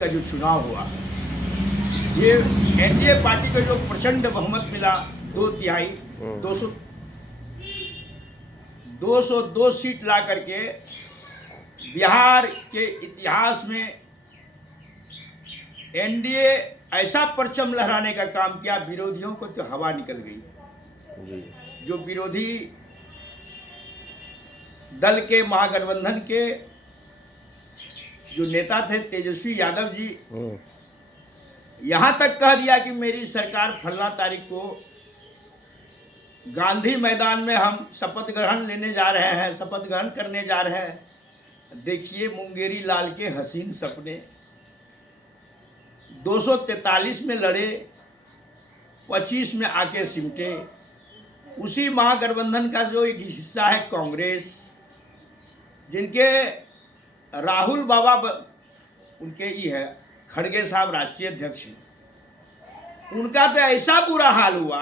का जो चुनाव हुआ, ये एनडीए पार्टी को जो प्रचंड बहुमत मिला, 2/3 202 सीट ला करके बिहार के इतिहास में एनडीए ऐसा परचम लहराने का काम किया, विरोधियों को तो हवा निकल गई। जो विरोधी दल के महागठबंधन के जो नेता थे तेजस्वी यादव जी, यहां तक कह दिया कि मेरी सरकार फलना तारीख को गांधी मैदान में हम शपथ ग्रहण लेने जा रहे हैं, शपथ ग्रहण करने जा रहे हैं। देखिए मुंगेरी लाल के हसीन सपने 243 में लड़े, 25 में आके सिमटे। उसी महागठबंधन का जो एक हिस्सा है कांग्रेस, जिनके राहुल बाबा उनके ही है, खड़गे साहब राष्ट्रीय अध्यक्ष हैं। उनका तो ऐसा बुरा हाल हुआ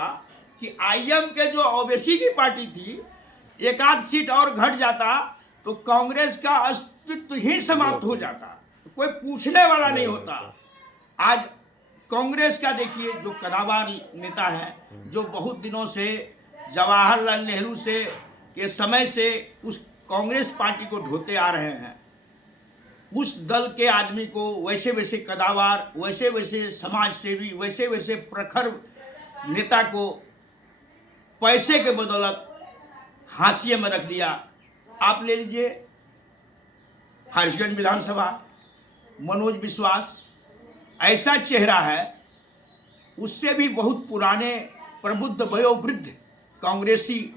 कि आईएम के जो ओवैसी की पार्टी थी, एक आध सीट और घट जाता तो कांग्रेस का अस्तित्व ही समाप्त हो जाता, तो कोई पूछने वाला नहीं होता। आज कांग्रेस का देखिए जो कदावर नेता है, जो बहुत दिनों से जवाहरलाल नेहरू से के समय से उस कांग्रेस पार्टी को ढोते आ रहे हैं, उस दल के आदमी को वैसे वैसे कदावर, वैसे वैसे समाज सेवी, वैसे वैसे प्रखर नेता को पैसे के बदौलत हाशिए में रख दिया। आप ले लीजिए फारबिसगंज विधानसभा, मनोज विश्वास ऐसा चेहरा है, उससे भी बहुत पुराने प्रबुद्ध वयोवृद्ध कांग्रेसी,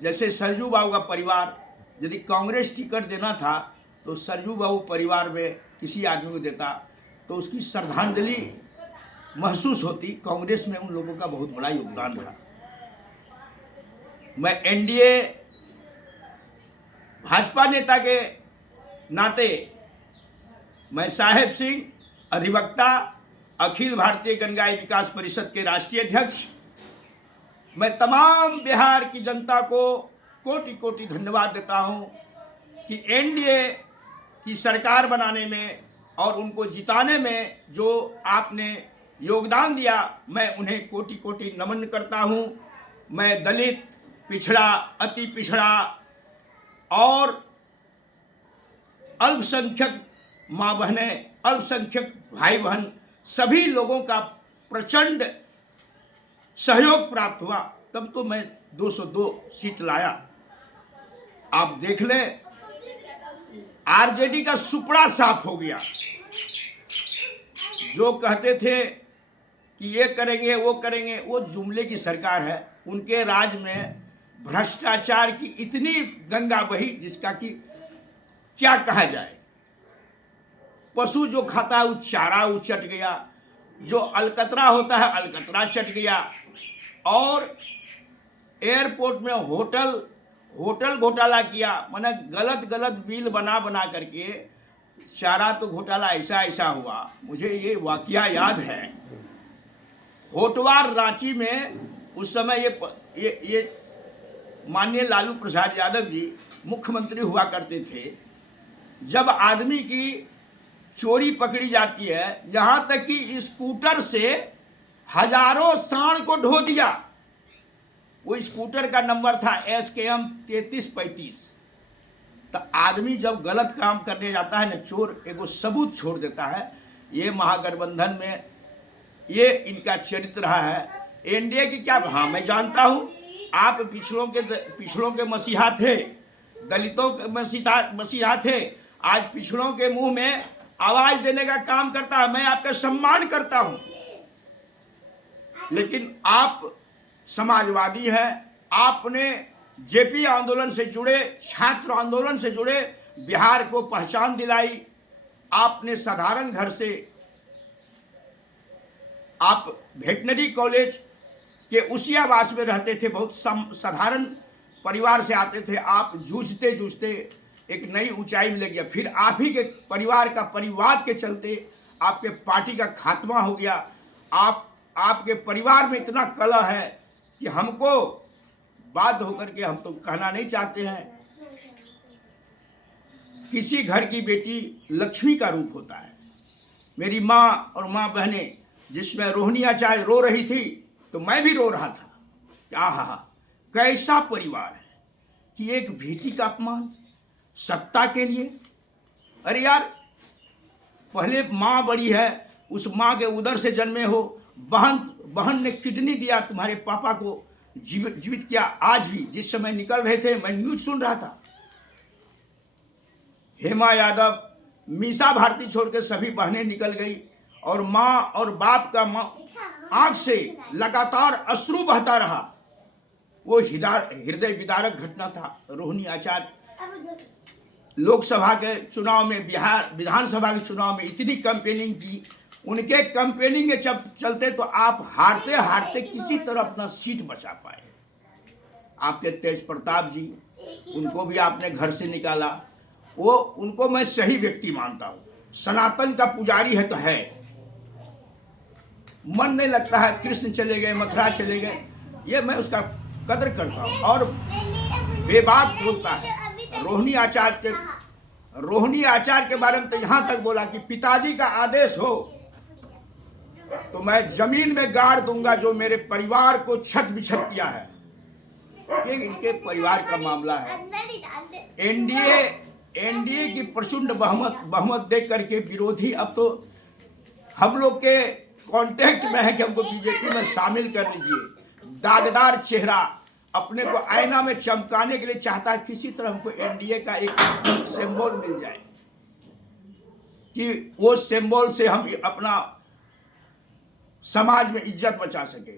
जैसे सरजू बाबू का परिवार, यदि कांग्रेस टिकट देना था तो सरजू बाबू परिवार में किसी आदमी को देता तो उसकी श्रद्धांजलि महसूस होती। कांग्रेस में उन लोगों का बहुत बड़ा योगदान रहा। मैं एनडीए भाजपा नेता के नाते, मैं साहेब सिंह, अधिवक्ता, अखिल भारतीय गंगाई विकास परिषद के राष्ट्रीय अध्यक्ष, मैं तमाम बिहार की जनता को कोटि कोटि धन्यवाद देता हूं कि एनडीए की सरकार बनाने में और उनको जिताने में जो आपने योगदान दिया, मैं उन्हें कोटि कोटि नमन करता हूं। मैं दलित, पिछड़ा, अति पिछड़ा और अल्पसंख्यक माँ बहनें, अल्पसंख्यक भाई बहन, सभी लोगों का प्रचंड सहयोग प्राप्त हुआ, तब तो मैं 202 सीट लाया। आप देख लें, आरजेडी का सुपड़ा साफ हो गया। जो कहते थे कि ये करेंगे वो करेंगे, वो जुमले की सरकार है। उनके राज में भ्रष्टाचार की इतनी गंगा बही जिसका कि क्या कहा जाए। पशु जो खाता है वो चारा वो चट गया, जो अलकतरा होता है अलकतरा चट गया, और एयरपोर्ट में होटल घोटाला किया। माने गलत गलत बिल बना बना करके चारा तो घोटाला ऐसा हुआ। मुझे ये वाकया याद है, होटवार रांची में उस समय ये माननीय लालू प्रसाद यादव जी मुख्यमंत्री हुआ करते थे। जब आदमी की चोरी पकड़ी जाती है, यहाँ तक कि स्कूटर से हजारों सांड को ढो दिया। वो स्कूटर का नंबर था SKM 3335। तो आदमी जब गलत काम करने जाता है न, चोर एगो सबूत छोड़ देता है। ये महागठबंधन में ये इनका चरित्र रहा है। एनडीए की क्या, हाँ मैं जानता हूँ आप पिछड़ों के मसीहा थे, दलितों के मसीहा थे। आज पिछड़ों के मुंह में आवाज देने का काम करता है। मैं आपका सम्मान करता हूँ, लेकिन आप समाजवादी हैं। आपने जेपी आंदोलन से जुड़े, छात्र आंदोलन से जुड़े बिहार को पहचान दिलाई। आपने साधारण घर से, आप वेटनरी कॉलेज के उसी आवास में रहते थे, बहुत साधारण परिवार से आते थे। आप जूझते जूझते एक नई ऊंचाई में ले गया। फिर आप ही के परिवार का परिवाद के चलते आपके पार्टी का खात्मा हो गया। आपके परिवार में इतना कलह है कि हमको बाध्य होकर के, हम तो कहना नहीं चाहते हैं, किसी घर की बेटी लक्ष्मी का रूप होता है। मेरी माँ और माँ बहनें, जिसमें रोहिणी आचार्य रो रही थी तो मैं भी रो रहा था। क्या हा, कैसा परिवार है कि एक बेटी का अपमान सत्ता के लिए। अरे यार, पहले माँ बड़ी है, उस माँ के उदर से जन्मे हो, बहन ने किडनी दिया, तुम्हारे पापा को जीवित किया। आज भी जिस समय निकल रहे थे मैं न्यूज सुन रहा था, हेमा यादव, मीसा भारती छोड़ के सभी बहनें निकल गई और माँ और बाप का आंख से लगातार अश्रु बहता रहा। वो हृदय विदारक घटना था। रोहिणी आचार्य लोकसभा के चुनाव में, बिहार विधानसभा के चुनाव में इतनी कैंपेनिंग की, उनके कैंपेनिंग के चलते तो आप हारते हारते किसी तरह अपना सीट बचा पाए। आपके तेज प्रताप जी, उनको भी आपने घर से निकाला। वो उनको मैं सही व्यक्ति मानता हूँ। सनातन का पुजारी है तो है, मन नहीं लगता है, कृष्ण चले गए, मथुरा चले गए, ये मैं उसका कदर करता हूँ और बेबाक बोलता है। रोहिणी आचार्य के बारे में तो यहाँ तक बोला कि पिताजी का आदेश हो तो मैं जमीन में गाड़ दूंगा जो मेरे परिवार को छत बिछत किया है। ये इनके परिवार का मामला है। एनडीए की प्रचंड बहुमत देख करके विरोधी अब तो हम लोग के कांटेक्ट में है कि हमको बीजेपी में शामिल कर लीजिए। दागदार चेहरा अपने को आईना में चमकाने के लिए चाहता है, किसी तरह हमको एनडीए का एक सिंबल मिल जाए कि वो सिंबल से हम अपना समाज में इज्जत बचा सके।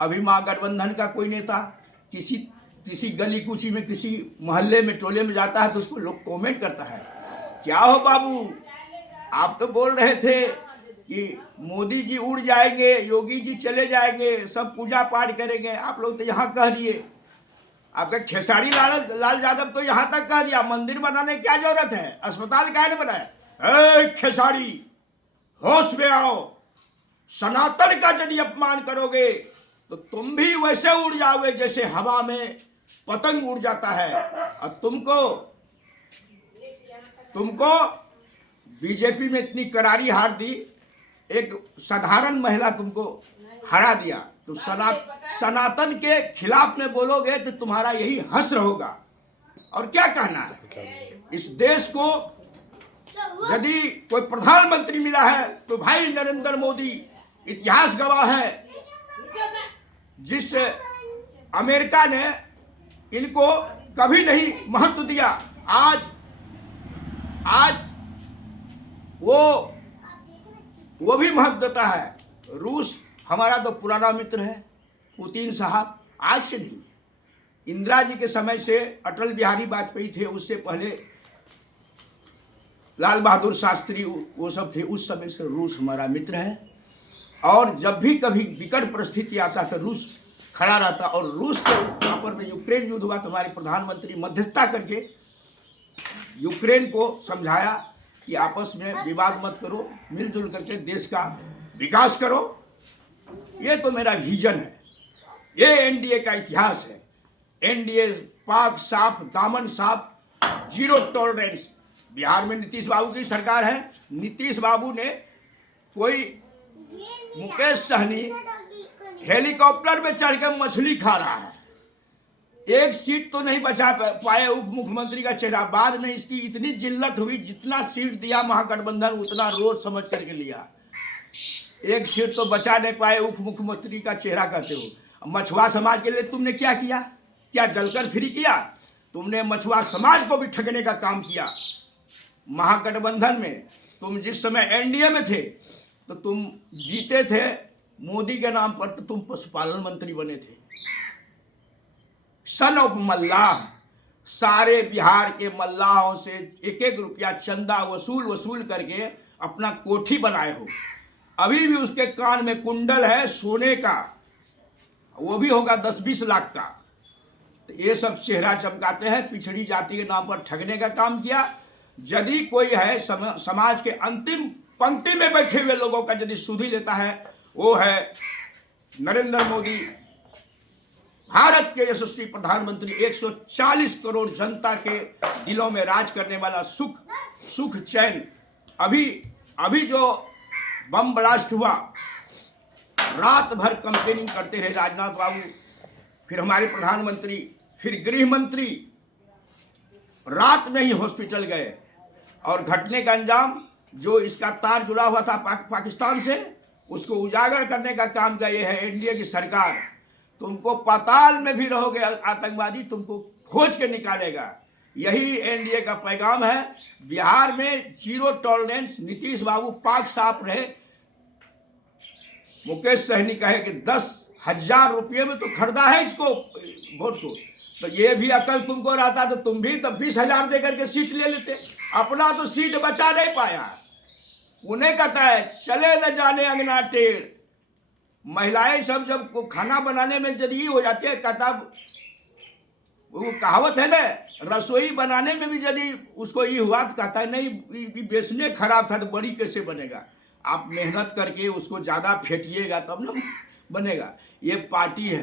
अभी महागठबंधन का कोई नेता किसी गली कूची में, किसी मोहल्ले में, टोले में जाता है तो उसको लोग कमेंट करता है, क्या हो बाबू, आप तो बोल रहे थे कि मोदी जी उड़ जाएंगे, योगी जी चले जाएंगे, सब पूजा पाठ करेंगे, आप लोग तो यहाँ कह दिए। आपका खेसारी लाल यादव तो यहाँ तक कह दिया, मंदिर बनाने की क्या जरूरत है, अस्पताल काहे नहीं बनाया। खेसारी, होश में आओ, सनातन का यदि अपमान करोगे तो तुम भी वैसे उड़ जाओगे जैसे हवा में पतंग उड़ जाता है। और तुमको बीजेपी में इतनी करारी हार दी, एक साधारण महिला तुमको हरा दिया, तो सनातन के खिलाफ में बोलोगे तो तुम्हारा यही हश्र होगा। और क्या कहना है, इस देश को यदि कोई प्रधानमंत्री मिला है तो भाई नरेंद्र मोदी इतिहास गवाह है। जिस अमेरिका ने इनको कभी नहीं महत्व दिया, आज वो भी महत्व देता है। रूस हमारा तो पुराना मित्र है, पुतिन साहब, आज से नहीं, इंदिरा जी के समय से अटल बिहारी वाजपेयी थे, उससे पहले लाल बहादुर शास्त्री, वो सब थे, उस समय से रूस हमारा मित्र है। और जब भी कभी विकट परिस्थिति आता तो रूस खड़ा रहता। और रूस के यहाँ पर में यूक्रेन युद्ध हुआ तो हमारे प्रधानमंत्री मध्यस्थता करके यूक्रेन को समझाया कि आपस में विवाद मत करो, मिलजुल करके देश का विकास करो। ये तो मेरा विजन है, ये एनडीए का इतिहास है। एनडीए पाक साफ, दामन साफ, जीरो टॉलरेंस। बिहार में नीतीश बाबू की सरकार है, नीतीश बाबू ने कोई मुकेश सहनी हेलीकॉप्टर में चढ़ के मछली खा रहा है, एक सीट तो नहीं बचा पाए उप मुख्यमंत्री का चेहरा। बाद में इसकी इतनी जिल्लत हुई, जितना सीट दिया महागठबंधन उतना रोज समझ करके लिया, एक सीट तो बचा नहीं पाए, उप मुख्यमंत्री का चेहरा कहते हो। मछुआ समाज के लिए तुमने क्या किया? क्या जलकर फ्री किया? तुमने मछुआ समाज को भी ठगने का काम किया। महागठबंधन में तुम जिस समय एनडीए में थे तो तुम जीते थे मोदी के नाम पर, तो तुम पशुपालन मंत्री बने थे। सन ऑफ मल्लाह, सारे बिहार के मल्लाहों से एक एक रुपया चंदा वसूल करके अपना कोठी बनाए हो। अभी भी उसके कान में कुंडल है सोने का, वो भी होगा 10-20 लाख का। तो ये सब चेहरा चमकाते हैं, पिछड़ी जाति के नाम पर ठगने का काम किया। यदि कोई है समाज के अंतिम पंक्ति में बैठे हुए लोगों का यदि सुधि लेता है, वो है नरेंद्र मोदी, भारत के यशस्वी प्रधानमंत्री, 140 करोड़ जनता के दिलों में राज करने वाला सुख चैन। अभी जो बम ब्लास्ट हुआ, रात भर कंपेनिंग करते रहे राजनाथ बाबू, फिर हमारे प्रधानमंत्री, फिर गृह मंत्री रात में ही हॉस्पिटल गए और घटने का अंजाम जो इसका तार जुड़ा हुआ था पाकिस्तान से, उसको उजागर करने का काम किया। ये है एनडीए की सरकार। तुमको पाताल में भी रहोगे आतंकवादी, तुमको खोज के निकालेगा। यही एनडीए का पैगाम है। बिहार में जीरो टॉलरेंस। नीतीश बाबू पाक साफ रहे। मुकेश सहनी कहे कि 10,000 रुपये में तो खरीदा है इसको, वोट को। तो ये भी अकल तुमको रहता तो तुम भी तब 20,000 दे करके सीट ले लेते। अपना तो सीट बचा नहीं पाया। उन्हें कहता है चले न जाने अंगना टेढ़। महिलाएं सब जब को खाना बनाने में यदि हो जाती है, कहता वो कहावत है ना, रसोई बनाने में भी यदि उसको ये हुआ तो कहता है नहीं बेचने खराब था तो बड़ी कैसे बनेगा। आप मेहनत करके उसको ज़्यादा फेंटिएगा तब ना बनेगा। ये पार्टी है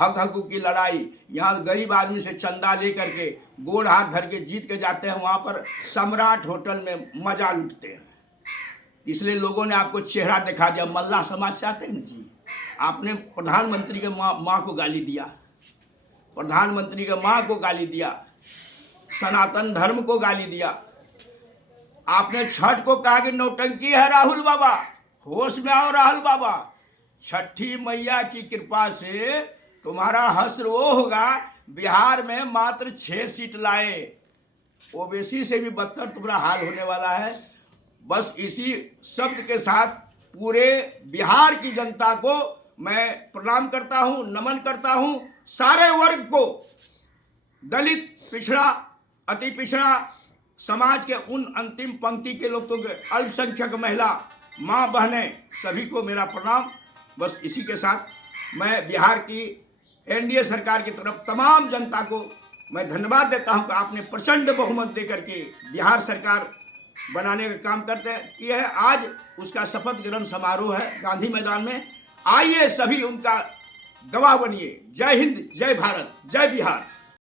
हक हकूक की लड़ाई। यहाँ गरीब आदमी से चंदा ले करके गोड़ हाथ धर के जीत के जाते हैं, वहाँ पर सम्राट होटल में मजा लूटते हैं। इसलिए लोगों ने आपको चेहरा दिखा दिया। मल्ला समाज से आते हैं ना जी। आपने प्रधानमंत्री के माँ को गाली दिया, प्रधानमंत्री के माँ को गाली दिया, सनातन धर्म को गाली दिया। आपने छठ को कहा कि नौटंकी है राहुल बाबा। होश में आओ राहुल बाबा। छठी मैया की कृपा से तुम्हारा हश्र वो होगा, बिहार में मात्र 6 सीट लाए। ओबीसी से भी बदतर तुम्हारा हाल होने वाला है। बस इसी शब्द के साथ पूरे बिहार की जनता को मैं प्रणाम करता हूँ, नमन करता हूँ। सारे वर्ग को, दलित, पिछड़ा, अति पिछड़ा समाज के उन अंतिम पंक्ति के लोगों के, अल्पसंख्यक महिला, माँ बहनें, सभी को मेरा प्रणाम। बस इसी के साथ मैं बिहार की एनडीए सरकार की तरफ तमाम जनता को मैं धन्यवाद देता हूं कि आपने प्रचंड बहुमत दे करके बिहार सरकार बनाने का काम करते किए हैं। आज उसका शपथ ग्रहण समारोह है गांधी मैदान में। आइए सभी उनका गवाह बनिए। जय हिंद, जय भारत, जय बिहार।